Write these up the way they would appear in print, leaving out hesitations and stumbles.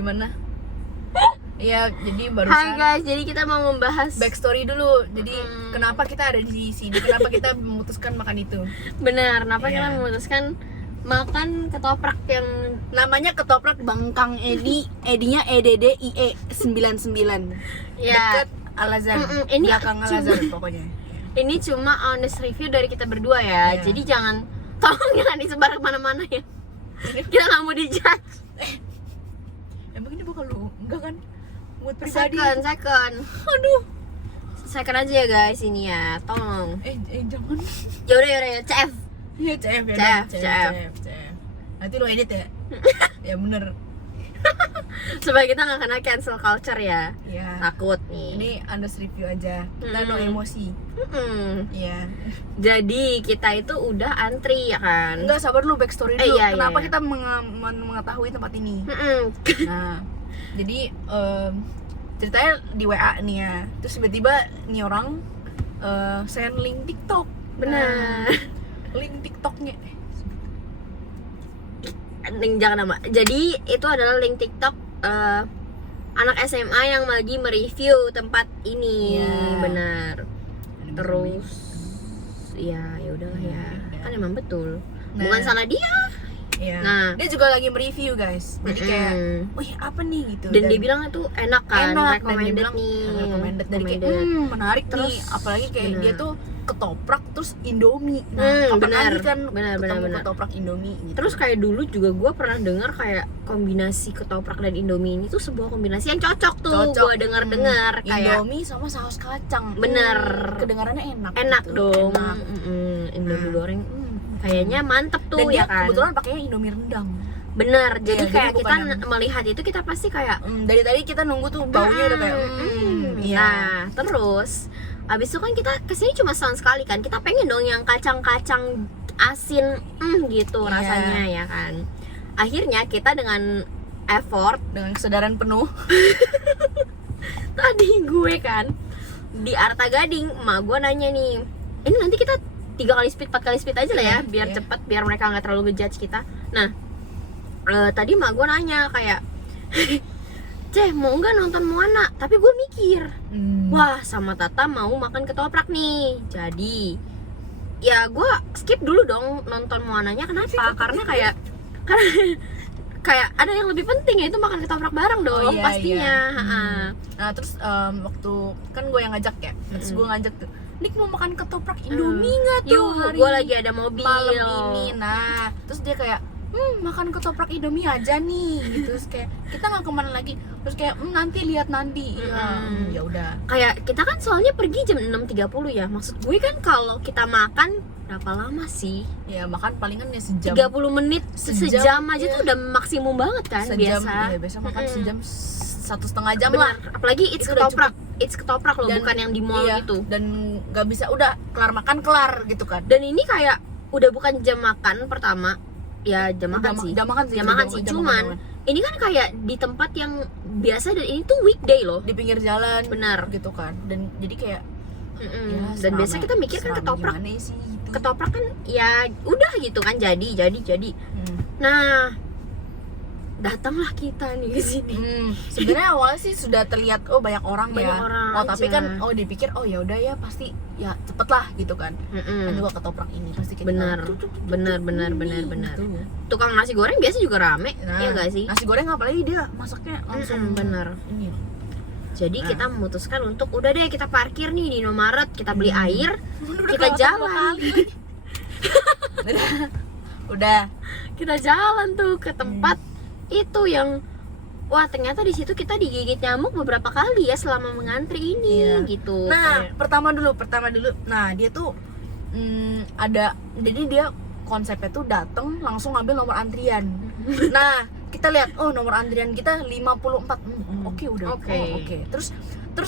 Gimana? Iya, jadi Hai barusan guys, jadi kita mau membahas backstory dulu. Jadi kenapa kita ada di sini? Kenapa kita memutuskan makan itu? benar, kenapa Iya. kita memutuskan makan ketoprak yang Namanya ketoprak Bangkang Edi. Edinya EDDIE 99. ya Deket Al-Azhar. ini Belakang Al-Azhar pokoknya. ini cuma honest review dari kita berdua ya. Iya. Jadi tolong jangan disebar kemana-mana ya. Kita nggak mau dijudge. Emang ini bakal lu enggak kan? Buat pribadi. Second. Aduh. Second aja ya guys ini ya, tolong. Jangan. Yaudah ya, CF. Iya, CF ya. CF. Nanti lo edit ya. Ya bener. Supaya kita nggak kena cancel culture ya. Ya. Takut nih. Ini honest review aja. Kita no emosi. Iya. Jadi kita itu udah antri ya kan. Enggak, sabar lu backstory dulu. Iya, Kenapa iya. kita mengetahui tempat ini? Nah, jadi ceritanya di WA nih ya. Terus tiba-tiba nih orang send link TikTok. Benar. Link TikToknya. Link jangan nama. Jadi itu adalah link TikTok anak SMA yang lagi mereview tempat ini. Iya. Benar. Terus ya udahlah ya. Iya. Kan emang betul. Nah. Bukan salah dia. Iya. Nah. Dia juga lagi mereview guys. Jadi kayak, wih apa nih gitu. Dan dia bilang itu enak kan, enak, dan dia recommended bilang nih. recommended. Dari kayak menarik Terus, nih. Apalagi kayak benar. dia tuh ketoprak terus Indomie. Nah, kapan benar. lagi kan Benar. ketemu ketoprak Indomie gitu. Terus kayak dulu juga gue pernah dengar kayak kombinasi ketoprak dan Indomie ini tuh sebuah kombinasi yang cocok tuh. Gue dengar kayak Indomie sama saus kacang. Bener. Kedengarannya enak. enak gitu. dong. Enak. Indomie Nah. goreng kayaknya mantep tuh. Dan dia ya kan. kebetulan pakainya Indomie rendang. Bener. Jadi Iya, kayak jadi kita bukan melihat itu kita pasti kayak Dari tadi kita nunggu tuh baunya udah kayak iya. Nah, terus abis itu kan kita kesini cuma setahun sekali kan. Kita pengen dong yang kacang-kacang asin gitu Iya. rasanya ya kan. Akhirnya kita dengan effort Dengan kesadaran penuh. tadi gue kan di Arta Gading, emak gue nanya nih, ini nanti kita 3 kali speed, 4 kali speed aja lah ya, Iya, biar iya. cepet, biar mereka nggak terlalu ngejudge kita. Nah, tadi emak gue nanya kayak, Ceh mau nggak nonton Moana? Tapi gue mikir, wah sama Tata mau makan ketoprak nih, jadi ya gue skip dulu dong nonton Moananya. Kenapa? Karena kayak ada yang lebih penting, yaitu makan ketoprak bareng dong. iya, Pastinya. iya. Nah terus waktu kan gue yang ngajak ya, terus gue ngajak tuh, Nik mau makan ketoprak Indomie nggak tuh Yuk, hari gue lagi ada mobil malam ini. Nah terus dia kayak makan ketoprak Indomie aja nih gitu. Terus kayak kita nggak kemana lagi. Terus kayak nanti lihat nanti. Ya udah. Kayak kita kan soalnya pergi jam 6.30 ya. Maksud gue kan kalau kita makan berapa lama sih? Ya makan palingan ya sejam. 30 menit, sejam aja iya. tuh udah maksimum banget kan. Sejam, biasa. iya, biasa makan sejam 1,5 jam lah. Benar. Apalagi it's Itu udah ketoprak. It's ketoprak loh, Dan- bukan yang di mall iya, gitu. Dan nggak bisa udah kelar makan kelar gitu kan. Dan ini kayak udah bukan jam makan pertama. Ya jam makan sih. Jam makan sih. Jam makan sih. Cuman ini kan kayak di tempat yang biasa, dan ini tuh weekday loh. di pinggir jalan. Benar. Gitu kan. Dan jadi kayak ya, Dan biasa kita mikir kan serame ketoprak. gimana sih gitu. Ketoprak kan ya udah gitu kan, jadi. Nah, datanglah kita nih ke sini. Sebenarnya awalnya sih sudah terlihat banyak orang Banyak ya. orang Tapi aja. kan dipikir ya udah ya pasti ya cepet lah gitu kan. Kan juga ketoprak ini pasti kayak Benar. Gitu. Benar. Tukang nasi goreng biasa juga rame, Nah, ya gak sih? nasi goreng apalagi dia masaknya langsung Bener. ini. Jadi kita memutuskan untuk udah deh kita parkir nih di Indomaret, kita beli air, Udah kita kelewatan jalan. 2 kali. Udah. Kita jalan tuh ke tempat itu yang wah, ternyata di situ kita digigit nyamuk beberapa kali ya selama mengantri ini. Iya. Gitu. Nah, Kayak- pertama dulu. Nah, dia tuh ada, jadi dia konsepnya tuh datang langsung ngambil nomor antrian. Nah, kita lihat nomor antrian kita 54. Oke, udah. Oke. Terus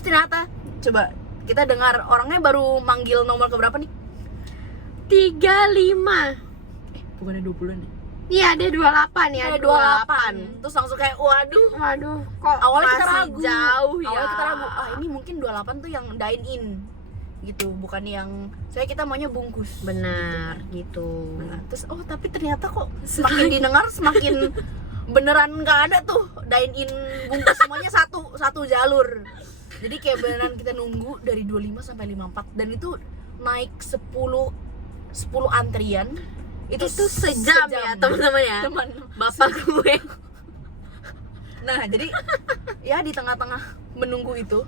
ternyata coba kita dengar orangnya baru manggil nomor keberapa nih? 35. Bukannya 20-an ya? Iya, dia 28 ya. Ada 28. Terus langsung kayak waduh. Waduh, kok Awalnya kita masih ragu. jauh ya. Awalnya kita ragu. Ini mungkin 28 tuh yang dine in. Gitu, bukan yang saya kita maunya bungkus. Benar, gitu. Nah, terus tapi ternyata kok semakin didengar semakin beneran nggak ada tuh dine in bungkus, semuanya satu jalur. Jadi kayak beneran kita nunggu dari 25 sampai 54 dan itu naik 10 antrian itu sejam ya teman-teman ya. Teman. Bapak gue. Nah jadi ya di tengah-tengah menunggu itu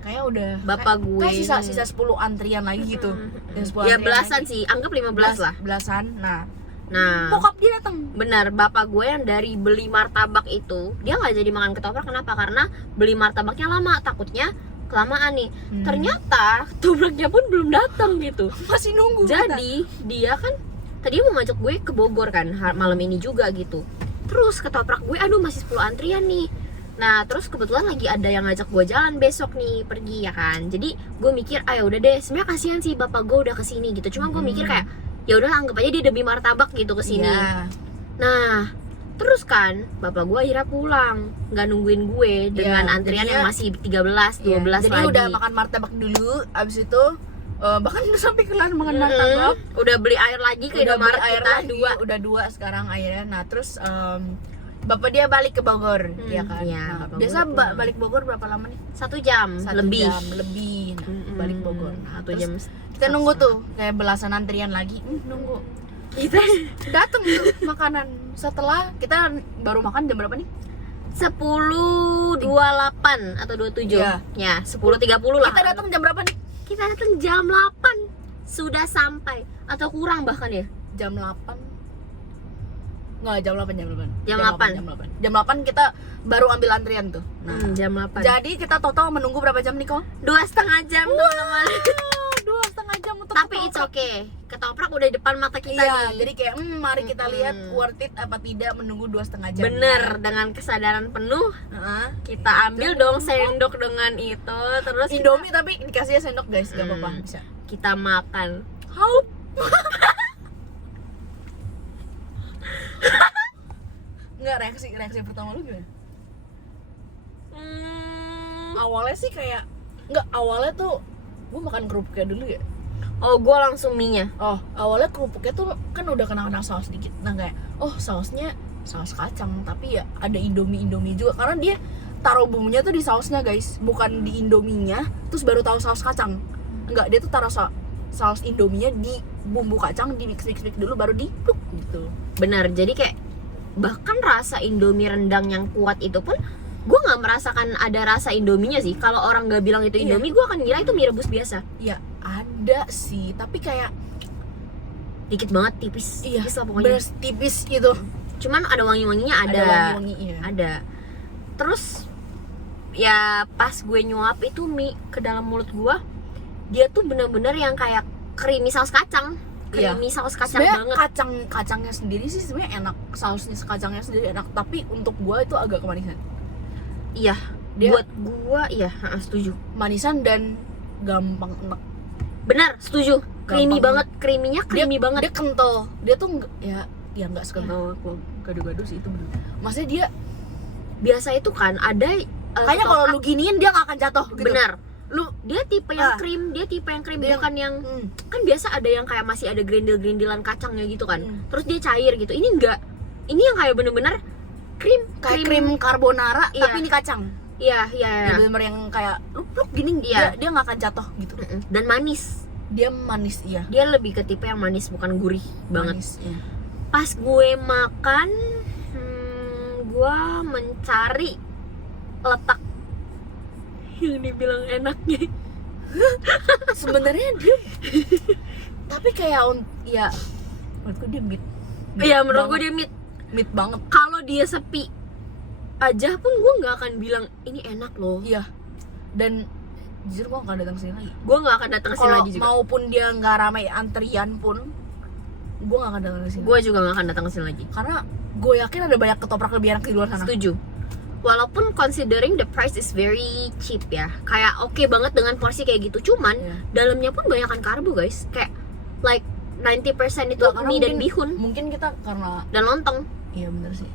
kayak udah Bapak gue kayak sisa 10 antrian lagi gitu. Dan 10 ya antrian belasan lagi. sih, anggap 15 lah. Belasan. Nah Bokap dia datang. benar, bapak gue yang dari beli martabak itu dia nggak jadi makan ketoprak. Kenapa? Karena beli martabaknya lama, takutnya kelamaan nih. Ternyata ketopraknya pun belum datang gitu. Masih nunggu. Jadi dia kan tadi mau ngajak gue ke Bogor kan malam ini juga gitu. Terus ketoprak gue aduh masih 10 antrian nih. Nah terus kebetulan lagi ada yang ngajak gue jalan besok nih pergi ya kan. Jadi gue mikir ayo udah deh, sebenarnya kasihan sih bapak gue udah kesini gitu. Cuma gue mikir kayak ya udah anggap aja dia demi martabak gitu kesini. Iya. Nah terus kan bapak gue akhirnya pulang, nggak nungguin gue dengan antrian yang masih 13, 12 Jadi lagi. udah makan martabak dulu, abis itu bahkan udah sampai kelar makan martabak. Udah beli air lagi ke Indomaret kita udah dua sekarang airnya. Nah terus bapak dia balik ke Bogor, ya kan. Iya, Nah, bapak biasa gue pulang. balik Bogor berapa lama nih? 1 jam 1 lebih. jam lebih. Nah, balik Bogor. Nah, 1 terus jam. kita nunggu tuh kayak belasan antrian lagi, nunggu. Kita Datang tuh makanan. Setelah kita baru makan jam berapa nih? 10.28 atau 27. Iya. Ya, 10.30 lah. Kita datang jam berapa nih? Kita datang jam 8. Sudah sampai atau kurang bahkan ya. Jam 8. Nggak, jam 8. Jam 8 kita baru ambil antrian tuh. Nah, jam 8. jadi kita total menunggu berapa jam nih kok? 2,5 jam teman-teman. 2,5 jam untuk Tapi it's ketoprak. okay. Ketoprak udah di depan mata kita Iya, nih. jadi kayak mari kita lihat worth it apa tidak menunggu 2,5 jam. Bener, dengan kesadaran penuh Heeh. kita ambil dong sendok dengan itu, terus Indomie tapi dikasihnya sendok guys, gak apa-apa bisa. kita makan. Haup. Nggak, reaksi pertama lu gimana? Awalnya sih kayak awalnya tuh gue makan kerupuknya dulu ya. Oh, gue langsung mie-nya. Oh, awalnya kerupuknya tuh kan udah kena saus dikit. Nah kayak, sausnya saus kacang, tapi ya ada Indomie juga karena dia taruh bumbunya tuh di sausnya guys, bukan di Indominya, terus baru tahu saus kacang. Enggak, dia tuh taruh saus Indominya di bumbu kacang, di mix dulu baru dipluk gitu. Benar, jadi kayak bahkan rasa Indomie rendang yang kuat itu pun gue nggak merasakan ada rasa Indominya sih. Kalau orang nggak bilang itu Indomie, gue akan ngira itu mie rebus biasa. Ya ada sih, tapi kayak Dikit banget, tipis. iya, Tipis lah pokoknya. bener tipis gitu. Cuman ada wangi-wanginya ada. wangi-wanginya. Ada. Terus ya pas gue nyuap itu mie ke dalam mulut gue, dia tuh bener-bener yang kayak creamy saus kacang. Creamy saus kacang sebenarnya banget. kacangnya sendiri sih sebenarnya enak, sausnya kacangnya sendiri enak, tapi untuk gua itu agak kemanisan. Iya, buat gue iya, setuju. Manisan dan gampang enak. Benar, setuju. Creamy Gampang. banget, creamy-nya creamy banget. Dia kental. Dia tuh ya nggak sekental gado-gado sih itu bener. Maksudnya dia Biasa itu kan ada kayaknya kalau lu giniin dia nggak akan jatuh gitu. benar. Dia tipe yang cream, Dia bukan yang kan biasa ada yang kayak masih ada grindel-grindelan kacangnya gitu kan. Terus dia cair gitu. Ini enggak. Ini yang kayak bener-bener cream, kayak krim carbonara Iya. tapi ini kacang. Iya. Ya, bener-bener yang kayak pluk gini, Iya. dia nggak akan jatuh gitu. Dan manis. Dia manis, iya. Dia lebih ke tipe yang manis, bukan gurih banget. Manis, iya. Pas gue makan, gue mencari letak yang dibilang enaknya. Sebenarnya dia tapi kayak ya menurutku dia mid Iya, menurut gue banget. dia Mid banget. Kalau dia sepi aja pun gue nggak akan bilang ini enak loh. Iya. Dan jujur gue gak datang sini lagi. Gue nggak akan datang ke sini Kalau lagi juga. maupun dia nggak ramai antrian pun gue gak akan datang ke sini. Gue juga nggak akan datang ke sini lagi. Karena gue yakin ada banyak ketoprak lebih enak di luar sana. Setuju. Walaupun considering the price is very cheap ya, kayak oke banget dengan porsi kayak gitu. Cuman Iya. dalamnya pun banyakan karbo guys. Kayak like 90% itu Karena mie dan bihun Mungkin kita karena dan lontong. iya bener sih.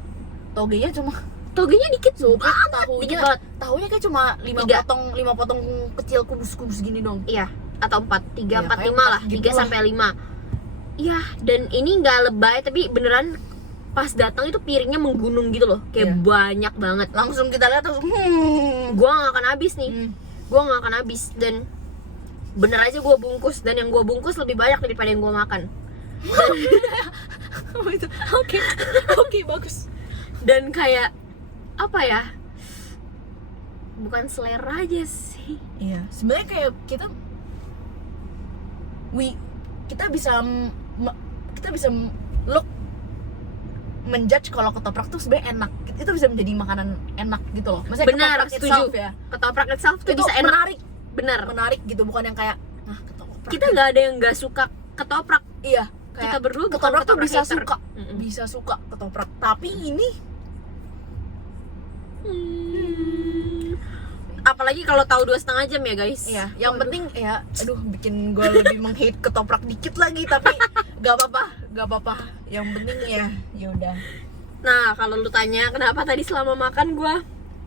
Togenya cuma Togenya dikit banget, tahunya dikit banget. tahunya kayak cuma 5 Tiga. potong kecil kubus-kubus gini dong. Iya, atau 4, 3, Iya, 4, kayak 5 lah, empat gitu 3 lah. sampai 5. Iya, dan ini nggak lebay tapi beneran pas datang itu piringnya menggunung gitu loh, kayak Iya. banyak banget. Langsung kita lihat langsung Gua nggak akan habis nih, Hmm. gua nggak akan habis. Dan bener aja gua bungkus, dan yang gua bungkus lebih banyak daripada yang gua makan. Oke, bagus. Dan kayak apa ya, bukan selera aja sih. Iya, sebenarnya kayak kita bisa look menjudge kalau ketoprak tuh sebenarnya enak. Itu bisa menjadi makanan enak gitu loh. Maksudnya Benar, ketoprak setuju. itself ya. Ketoprak itself tuh Itu bisa enak. menarik, Benar. gitu, bukan yang kayak ketoprak. Kita nggak ada yang nggak suka ketoprak. Iya, Kita berdua bukan ketoprak tuh bisa hater. suka. Mm-mm. Bisa suka ketoprak. Tapi ini Apalagi kalau tahu 2,5 jam ya guys. iya, yang Waduh. penting ya, aduh bikin gue lebih menghate ketoprak dikit lagi, tapi gak apa-apa. Yang penting ya udah. Nah kalau lu tanya kenapa tadi selama makan gue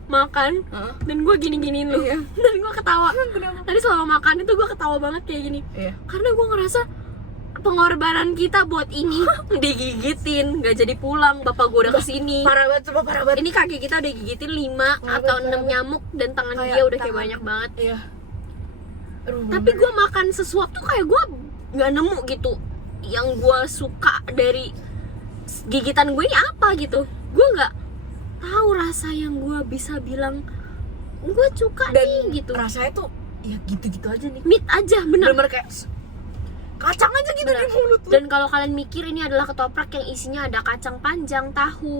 makan Heeh. dan gue gini-giniin lu, Iya. dan gue ketawa. Kenapa? Tadi selama makan itu gue ketawa banget kayak gini, Iya. karena gue ngerasa pengorbanan kita buat ini digigitin, nggak jadi pulang. Bapak gue udah kesini. Parah banget. Ini kaki kita udah gigitin 5 Parah atau banget, 6 nyamuk, dan tangan Kayak dia udah kayak tangan. banyak banget. Iya. Aduh, Tapi gue makan sesuatu kayak gue nggak nemu gitu yang gue suka dari gigitan gue ini apa gitu. Gue nggak tahu rasa yang gue bisa bilang gue suka dan nih gitu. rasanya tuh ya gitu-gitu aja nih. Meat aja bener. Bener-bener kayak kacang aja gitu Bener. di mulut lu. Dan kalau kalian mikir ini adalah ketoprak yang isinya ada kacang panjang, tahu,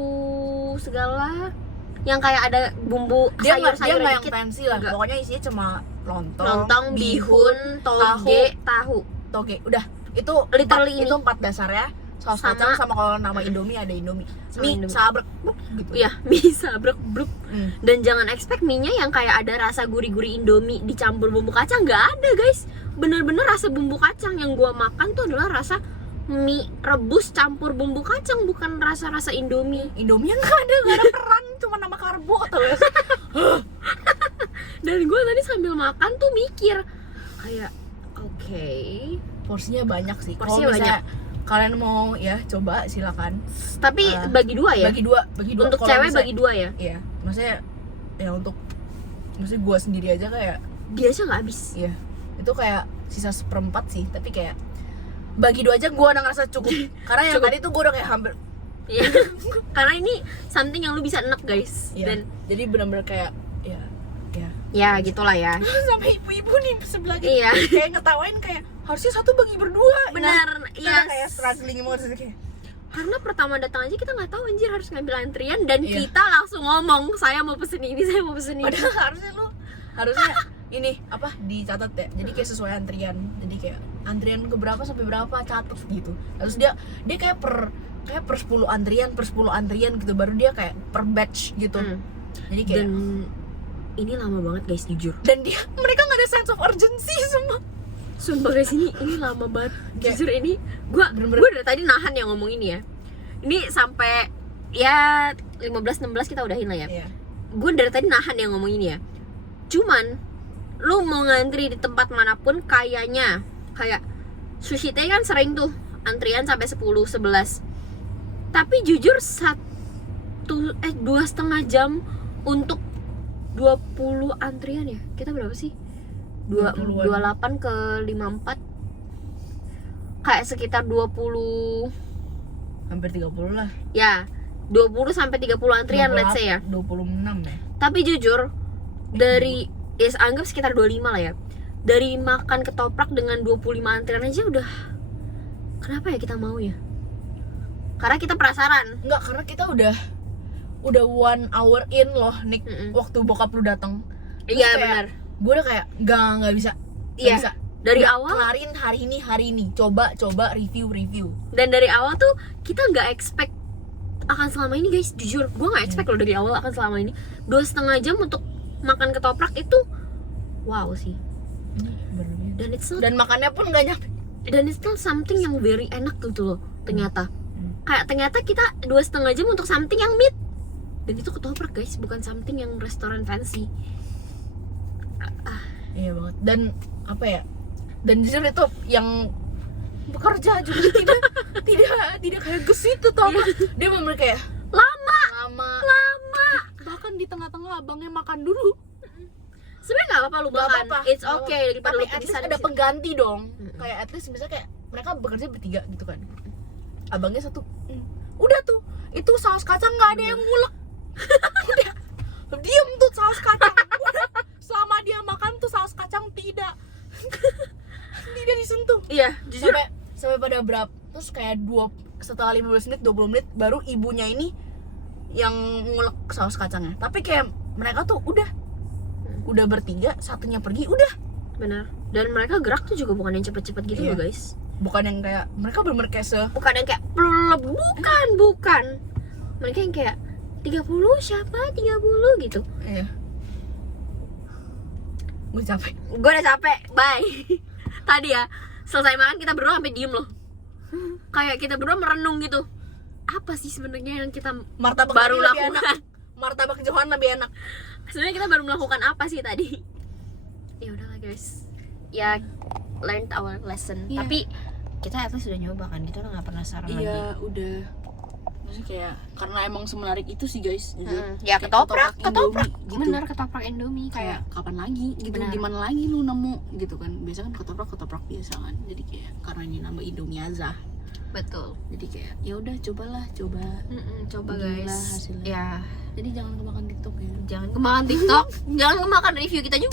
segala, yang kayak ada bumbu dia nggak sayur-sayur yang dikit. fancy lah. Enggak. Pokoknya isinya cuma lontong, Lontong, bihun, toge, tahu. toge. Udah, itu Literally ini. itu 4 dasarnya. Saus Sama- kacang sama kalau nama Indomie ada Indomie. Sama Mie, Indomie. sabrek, gitu. Iya, bisa bruk. Hmm. Dan jangan expect mie-nya yang kayak ada rasa gurih-gurih Indomie dicampur bumbu kacang, nggak ada guys. Bener-bener rasa bumbu kacang yang gua makan tuh adalah rasa mie rebus campur bumbu kacang, bukan rasa-rasa Indomie. Indomie nggak ada peran, cuma nama karbo tau ya. Dan gua tadi sambil makan tuh mikir kayak oke, Porsinya banyak sih. Kalau Porsinya misalnya kalian mau ya coba silakan. tapi bagi dua ya. Bagi dua. Untuk Kalau cewek misalnya- bagi dua ya. Iya, maksudnya ya maksudnya gua sendiri aja kayak Dia aja nggak habis. iya. Itu kayak sisa 1/4 sih, tapi kayak bagi dua aja gua udah ngerasa cukup. Karena yang Cukup. tadi tuh gua udah kayak hampir Iya. Karena ini something yang lu bisa enek guys. iya. Dan Jadi benar-benar kayak ya ya gitulah ya. sampai ibu-ibu nih sebelah gitu. Iya. Kayak ngetawain kayak harusnya satu bagi berdua. Benar, Iya. iya. Kayak struggling banget terus kayak Karena pertama datang aja kita nggak tahu anjir harus ngambil antrian, dan Iya. kita langsung ngomong saya mau pesen ini, saya mau pesen ini. padahal harusnya ini apa dicatat ya. Jadi kayak sesuai antrian. Jadi kayak antrian ke berapa sampai berapa catat gitu. Terus dia kayak per 10 antrian gitu, baru dia kayak per batch gitu. Jadi kayak Dan ini lama banget guys, jujur. dan mereka nggak ada sense of urgency semua. Sumpah guys, ini lama banget. Kayak- Jujur ini gua Bener-bener. dari tadi nahan yang ngomong ini ya. Ini sampai ya 15-16 kita udahin lah ya. Iya. Gue dari tadi nahan yang ngomong ini ya. Cuman lu mau ngantri di tempat manapun kayaknya kayak Sushi Tei kan sering tuh antrian sampai 10-11. Tapi jujur 2,5 jam untuk 20 antrian ya. Kita berapa sih? 28 ke 54. Kayak sekitar 20, Hampir 30 lah. ya 20 sampai 30 antrian let's say ya. 26 ya. Tapi jujur dari anggap sekitar 25 lah ya. Dari makan ketoprak dengan 25 antrian aja udah, kenapa ya kita mau ya? Karena kita penasaran. Enggak, karena kita udah 1 hour in loh Nick. Mm-mm. Waktu bokap lu datang. Terus Iya kayak, benar. Gue udah kayak nggak bisa. Nggak Iya. bisa. Dari Udah awal, kelarin hari ini. Coba review. dan dari awal tuh kita nggak expect akan selama ini guys. Jujur gue nggak expect loh dari awal akan selama ini. 2,5 jam untuk makan ketoprak itu wow sih. Berlebihan. Dan it's not, Dan makannya pun nggak nyampe. dan it's not something yang very enak gitu loh ternyata. Kayak ternyata kita 2,5 jam untuk something yang meat, dan itu ketoprak guys, bukan something yang restoran fancy. Iya banget. Dan apa ya? Dan jujur itu yang bekerja juga tidak tidak kayak gesit tuh tau gak? Dia bener kayak lama bahkan di tengah-tengah abangnya makan dulu. Sebenarnya nggak apa-apa lu Gak makan, apa-apa, it's gak okay apa-apa. daripada Tapi lu at least pingsan ada di pengganti dong. Kayak at least misalnya kayak mereka bekerja bertiga gitu kan, abangnya satu, udah tuh itu saus kacang nggak ada yang ngulek. Udah diem tuh saus kacang. Udah, selama dia makan tuh saus kacang tidak disentuh. Iya, jujur. Sampai pada berapa, terus kayak setelah 15 menit 20 menit baru ibunya ini yang ngulek saus kacangnya. Tapi kayak mereka tuh udah bertiga, satunya pergi, udah. Benar. Dan mereka gerak tuh juga bukan yang cepet-cepet gitu loh guys. Bukan yang kayak mereka bener-bener kayak Bukan yang kayak bukan. Mereka yang kayak 30 siapa 30 gitu. iya. Gue capek. Gue udah capek, bye. Tadi ya selesai makan kita berdua sampai diem loh. Kayak kita berdua merenung gitu. Apa sih sebenarnya yang kita Martabak baru tadi lebih lakukan? enak. Martabak Johan lebih enak. Sebenarnya kita baru melakukan apa sih tadi? Ya udahlah guys. Ya learn our lesson. Iya. Tapi kita at least udah nyoba kan. Kita udah nggak penasaran lagi. Iya, udah. Maksudnya kayak karena emang semenarik itu sih guys. Ya Kayak ketoprak Indomie gitu. bener ketoprak Indomie Kayak kapan lagi gitu, Benar. di mana lagi lu nemu gitu kan. Biasa kan ketoprak biasa kan. Jadi kayak karena ini nama Indomie aja. betul. Jadi kayak ya udah coba. Coba Gila guys. hasilnya. Ya Jadi jangan kemakan TikTok ya. jangan kemakan TikTok, jangan kemakan review kita juga.